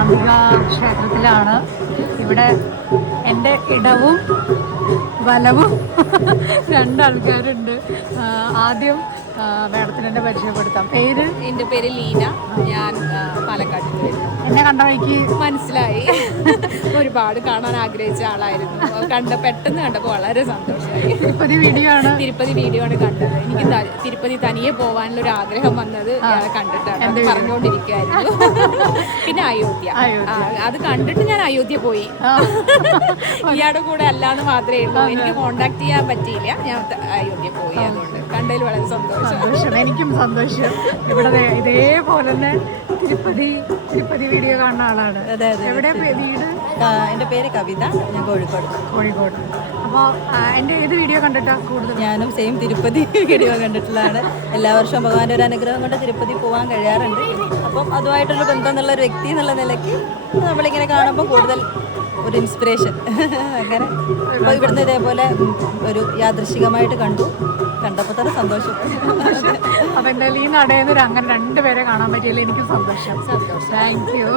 അംബിക ക്ഷേത്രത്തിലാണ്. ഇവിടെ എൻ്റെ ഇടവും വലവും രണ്ടാൾക്കാരുണ്ട്. ആദ്യം മാഡത്തിനെ പരിചയപ്പെടുത്താം. പേര്? എൻ്റെ പേര് ലീന. ഞാൻ പാലക്കാട്ടിൽ വരുന്നു. എന്നെ കണ്ട വഴിക്ക് മനസ്സിലായി. ഒരുപാട് കാണാൻ ആഗ്രഹിച്ച ആളായിരുന്നു. പെട്ടെന്ന് കണ്ടപ്പോൾ വളരെ സന്തോഷമായി. തിരുപ്പതി വീഡിയോ ആണ് കണ്ടത്. എനിക്ക് തിരുപ്പതി തനിയെ പോകാനുള്ള ഒരു ആഗ്രഹം വന്നത് കണ്ടിട്ടാണ്. പറഞ്ഞുകൊണ്ടിരിക്കുകയായിരുന്നു. പിന്നെ അയോധ്യ അത് കണ്ടിട്ട് ഞാൻ അയോധ്യ പോയി. ഇയാളുടെ കൂടെ അല്ലാന്ന് മാത്രമേ ഉള്ളൂ. എനിക്ക് കോണ്ടാക്ട് ചെയ്യാൻ പറ്റിയില്ല. ഞാൻ അയോധ്യ പോയി. അതുകൊണ്ട് കണ്ടതിൽ വളരെ സന്തോഷം. എനിക്കും സന്തോഷം. ഇവിടെ ഇതേപോലെ തന്നെ തിരുപ്പതി വീഡിയോ കാണുന്ന ആളാണ്. എവിടെ വീട്? എൻ്റെ പേര് കവിത. ഞാൻ കോഴിക്കോട്. അപ്പോൾ എൻ്റെ ഏത് വീഡിയോ കണ്ടിട്ടാണ് കൂടുതൽ? ഞാനും സെയിം തിരുപ്പതി വീഡിയോ കണ്ടിട്ടുള്ളതാണ്. എല്ലാ വർഷവും ഭഗവാന്റെ ഒരു അനുഗ്രഹം കൊണ്ട് തിരുപ്പതി പോകാൻ കഴിയാറുണ്ട്. അപ്പം അതുമായിട്ടുള്ള ബന്ധം എന്നുള്ള ഒരു വ്യക്തി എന്നുള്ള നിലയ്ക്ക് നമ്മളിങ്ങനെ കാണുമ്പോൾ കൂടുതൽ ഒരു ഇൻസ്പിറേഷൻ അങ്ങനെ. അപ്പോൾ ഇവിടുന്ന് ഇതേപോലെ ഒരു യാദൃശികമായിട്ട് കണ്ടപ്പോൾ തന്നെ സന്തോഷം. അപ്പം എന്തായാലും ഈ നടയിൽ അങ്ങനെ രണ്ടുപേരെ കാണാൻ പറ്റിയല്ലോ. എനിക്കും സന്തോഷം. Thank you.